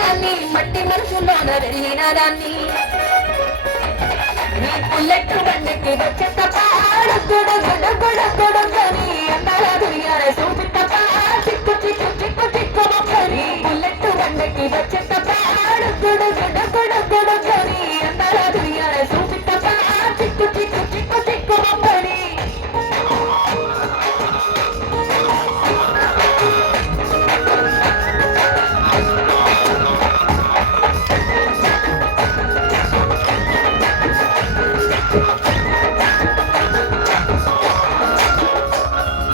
దాన్ని మట్టి మనసులో వెలిగిన దాన్ని నీ పుల్లెట్టు బండికి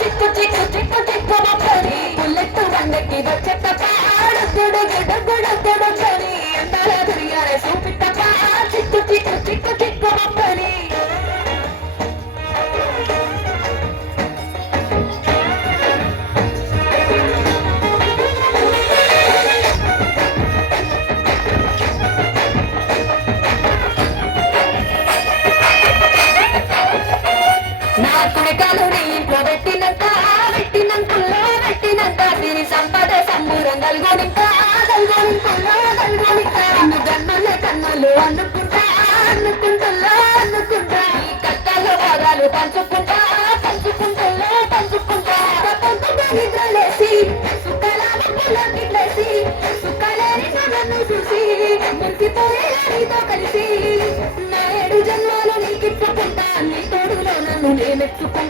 చిక్కు చిక్కు చిక్కు వచ్చే పాడు గుడు గుడు గుడు నీ సంపద సంబూరం గల్గొనిక గల్గొనికల్లో గల్గొనిక అన్ను గన్నులే కన్నులు అనుకుంటా అనుకుంటల్లో అనుకుంటా. నీ కట్టలు భాగాలు పంచుకుంటా పంచుకుంటల్లో పంచుకుంటా. ప్రపంచంలో నిద్రలేసి సుఖలాల పొలం నిద్రసి చూసి మురిసిపోయే కలిసి నా ఏడు జన్మలు నీకిచ్చుకుంటా నీ తోడులో నన్ను నేనెచ్చుకుంటా